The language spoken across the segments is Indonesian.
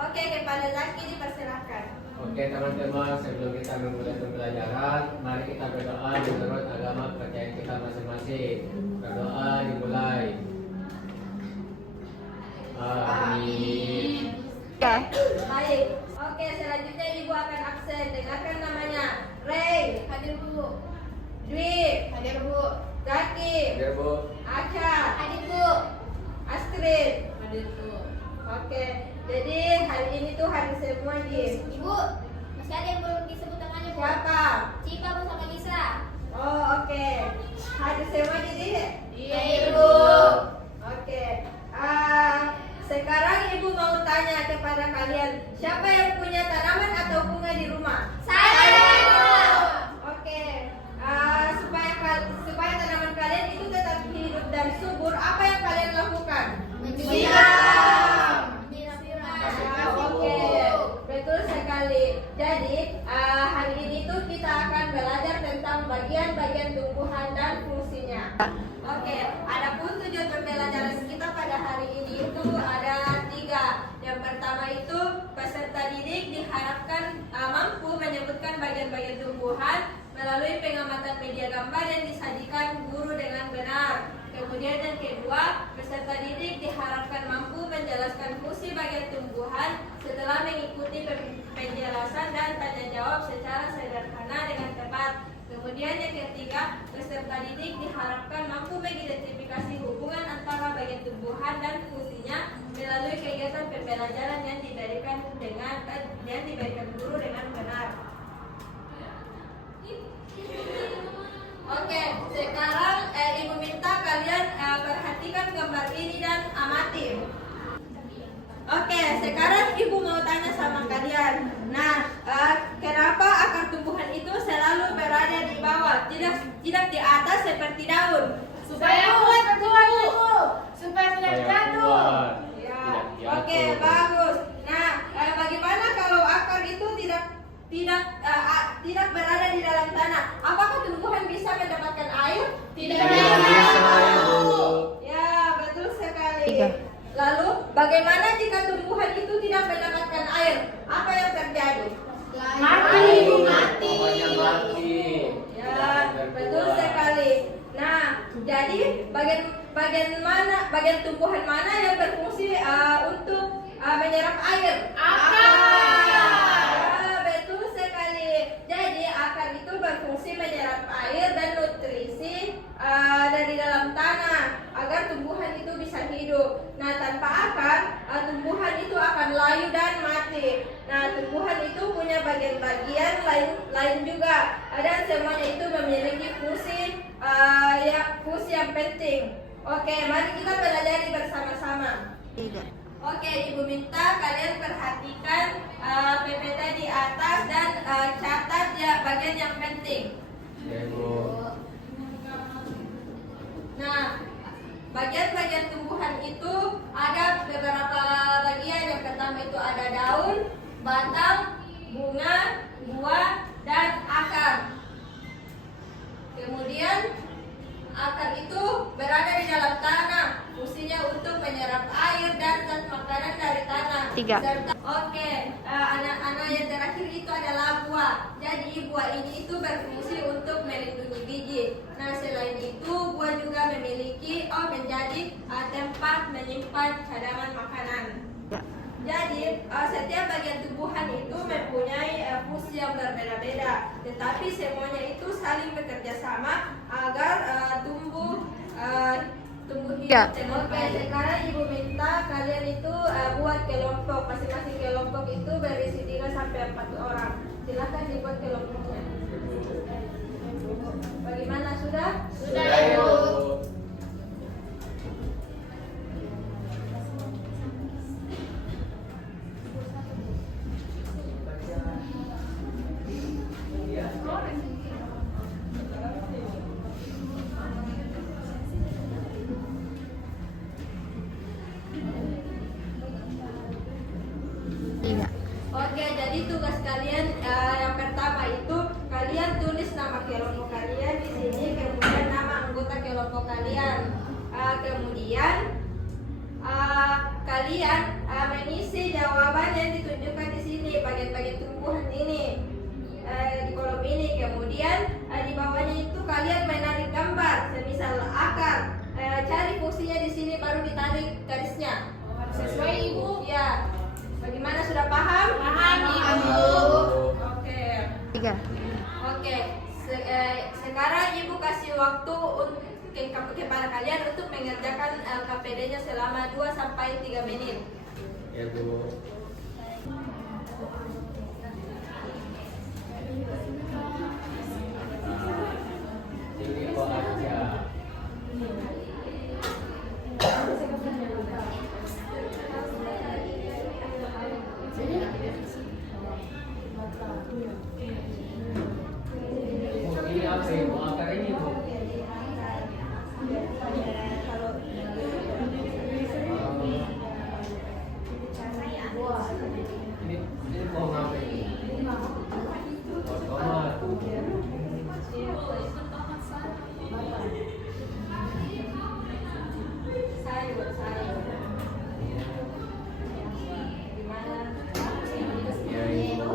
Oke, kepada Zaki dipersilakan. Oke teman-teman, sebelum kita memulai pembelajaran, mari kita berdoa menurut agama kepercayaan kita masing-masing. Berdoa dimulai. Amin. Baik. Oke, selanjutnya Ibu akan absen. Dengarkan namanya. Ray. Hadir Bu. Dwi. Hadir Bu. Zaki. Hadir Bu. Aca. Hadir Bu. Astrid. Hadir Bu. Oke, jadi hari ini tuh hari semua di. Ibu, masih ada yang belum disebut namanya Bu. Siapa? Cipa Bu sama Lisa. Oh, oke. Hari semua jadi. Iya Ibu. Oke. Sekarang Ibu mau tanya kepada kalian, siapa yang punya tanaman atau bunga di rumah? Saya. Oke. Supaya tanaman kalian itu tetap hidup dan subur, apa yang kalian lakukan? Menyiram. Oke, betul sekali. Jadi hari ini tuh kita akan belajar tentang bagian-bagian tumbuhan dan fungsinya. Oke, adapun tujuan pembelajaran kita pada hari ini itu ada 3. Yang pertama itu peserta didik diharapkan mampu menyebutkan bagian-bagian tumbuhan melalui pengamatan media gambar yang disajikan guru dengan benar. Kemudian yang kedua, peserta didik diharapkan mampu menjelaskan fungsi bagian tumbuhan setelah mengikuti penjelasan dan tanya jawab secara sederhana dengan tepat. Kemudian yang ketiga, peserta didik diharapkan mampu mengidentifikasi hubungan antara bagian tumbuhan dan fungsinya melalui kegiatan pembelajaran yang diberikan guru dengan benar. Oke, sekarang Ibu minta kalian perhatikan gambar ini dan amati. Oke, sekarang Ibu mau tanya sama kalian. Nah, kenapa akar tumbuhan itu selalu berada di bawah, tidak di atas seperti daun? Supaya kuat Ibu. Supaya tidak jatuh. Ya, oke, bagus. Nah, bagaimana kalau akar itu tidak berada di dalam tanah? Apakah tumbuhan bisa mendapatkan air? Tidak bisa, Ibu. Ya, betul sekali. Lalu, bagaimana jika tumbuhan itu tidak mendapatkan air? Apa yang terjadi? Mati. Pokoknya mati. Ya, betul sekali. Nah, jadi bagian tumbuhan mana yang berfungsi untuk menyerap air? Akar. Ya, betul sekali. Jadi akar itu berfungsi menyerap air dan nutrisi dari dalam tanah agar tumbuhan itu bisa hidup. Nah, tanpa akar, tumbuhan itu akan layu dan mati. Nah, tumbuhan itu punya bagian-bagian lain juga. Dan semuanya itu memiliki fungsi yang penting. Oke, mari kita pelajari bersama-sama. Oke, Ibu minta kalian perhatikan PPT di atas dan catat ya bagian yang penting. Ibu. Nah, bagian-bagian tumbuhan itu ada beberapa bagian. Yang pertama itu ada daun, batang, bunga, buah, dan akar. Kemudian akar itu berada di dalam tanah, fungsinya untuk menyerap air dan zat makanan dari tanah. Oke, anak-anak yang terakhir itu adalah buah. Jadi buah ini itu berfungsi untuk melindungi biji. Nah, selain itu buah juga menjadi tempat menyimpan cadangan makanan. Jadi setiap bagian tumbuhan itu mempunyai fungsi yang berbeda-beda, tetapi semuanya itu saling bekerja sama agar tumbuh hidup dengan baik. Sekarang Ibu minta kalian itu buat kelompok. Masing-masing kelompok itu berisi 3 sampai 4 orang. Silakan dibuat kelompoknya. Bagaimana, sudah? Sudah Ibu. Oke, jadi tugas kalian yang pertama itu kalian tulis nama kelompok kalian di sini, kemudian nama anggota kelompok kalian, kemudian kalian mengisi jawaban yang ditunjukkan di sini, bagian-bagian tumbuhan ini di kolom ini. Kemudian di bawahnya itu kalian menarik gambar, semisal akar. Cari fungsinya di sini baru ditarik garisnya. Sesuai Ibu. Ya, bagaimana, sudah paham? Paham, Ibu. Oke. 3. Oke. Sekarang Ibu kasih waktu kepada kalian untuk mengerjakan LKPD-nya selama 2 sampai 3 menit. Ya Bu. Ini kok aja. Oh, ini apa Ibu? Akar ini Bu. Ini pohon apa ini? Pohon tomat. Sayur. Gimana? Ya Ibu.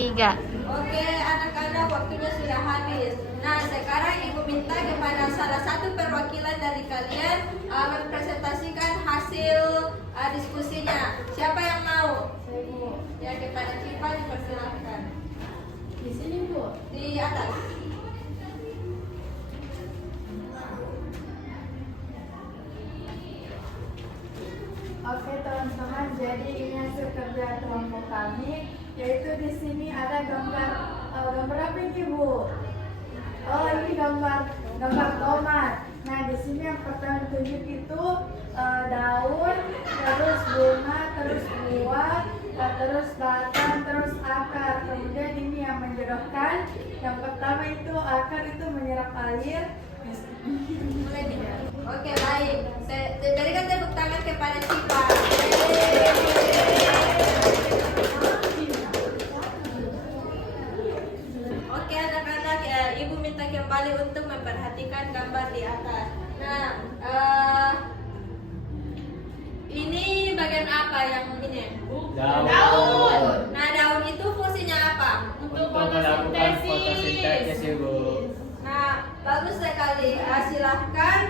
3. Oke, anak-anak, waktunya sudah habis. Nah, sekarang Ibu minta kepada salah satu perwakilan dari kalian mempresentasikan hasil diskusinya. Siapa yang mau? Ya, kepada Cipa dipersilahkan. Di sini, Bu. Di atas. Oke teman-teman, jadi ini hasil kerja kelompok kami, yaitu di sini ada gambar apa ini Bu? Oh ini gambar tomat. Nah di sini yang pertama ditunjuk itu daun, terus bunga, terus buah, terus batang, terus akar. Kemudian ini yang menjodohkan. Yang pertama itu akar itu menyerap air. Mulai nih. Oke, baik. Berikan tepuk tangan kepada Cipa. Oke, anak-anak, ya, Ibu minta kembali untuk memperhatikan gambar di atas. Nah, ini bagian apa yang ini? Daun. Nah, daun itu fungsinya apa? Untuk melakukan fotosintesis. fotosintesis Ibu. Nah, bagus sekali. Silahkan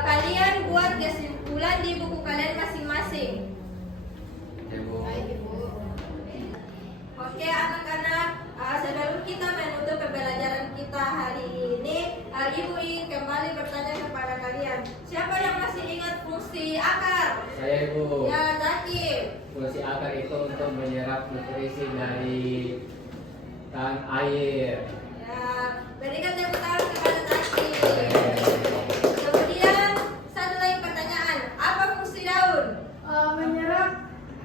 kalian buat kesimpulan di buku kalian masing-masing. Ya Bu. Oke, anak-anak, sebelum kita menutup pembelajaran kita hari ini, Ibu ingin kembali bertanya kepada kalian. Siapa yang masih ingat fungsi akar? Saya Ibu. Ya, Zaki. Fungsi akar itu untuk menyerap nutrisi dari air. Ya, berikan tepuk tangan kepada Zaki. Kemudian, satu lagi pertanyaan. Apa fungsi daun?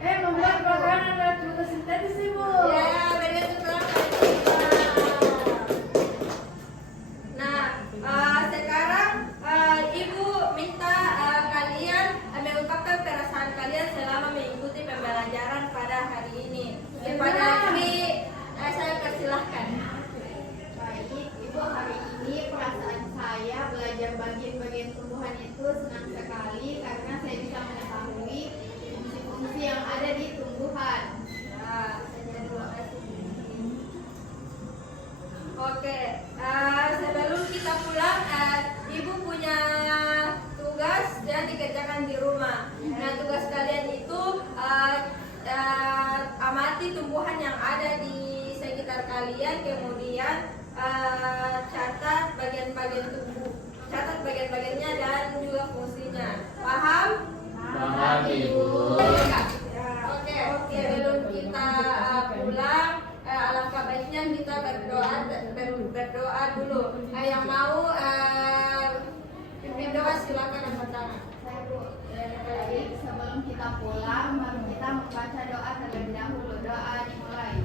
Membuat makanan dan fotosintesis Ibu. Ya, berikan tepuk tangan kepada Cipa. Nah, sekarang Ibu minta kalian mengungkapkan perasaan kalian selama mengikuti pembelajaran pada hari ini. Kepada Dwi, saya persilahkan. Baik, Ibu, hari ini perasaan saya belajar bagian-bagian tumbuhan itu senang sekali karena saya bisa mengetahui fungsi-fungsi yang ada di tumbuhan. Ya, terima kasih. Oke, sebelum kita pulang, Ibu punya tugas yang dikerjakan di rumah. Nah, tugas kalian itu amati tumbuhan yang ada di sekitar kalian, kemudian catat bagian-bagiannya dan juga fungsinya. Paham? Paham Ibu. Oke, sebelum kita pulang, alangkah baiknya kita berdoa dulu. Yang mau pimpin doa silakan angkat tangan. Baik, sebelum kita pulang, mari kita membaca doa terlebih dahulu. Doa dimulai.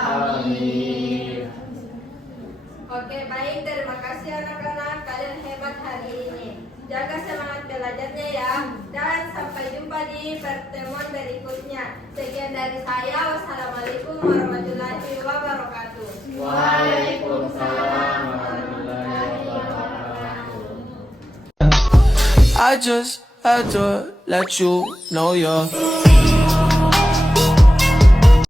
Amin. Oke, baik, terima kasih anak-anak, kalian hebat hari ini. Jaga semangat belajarnya ya, dan sampai jumpa di pertemuan berikutnya. Sekian dari saya, wassalamualaikum warahmatullahi wabarakatuh. Waalaikumsalam warahmatullahi wabarakatuh. I just adore let you know you're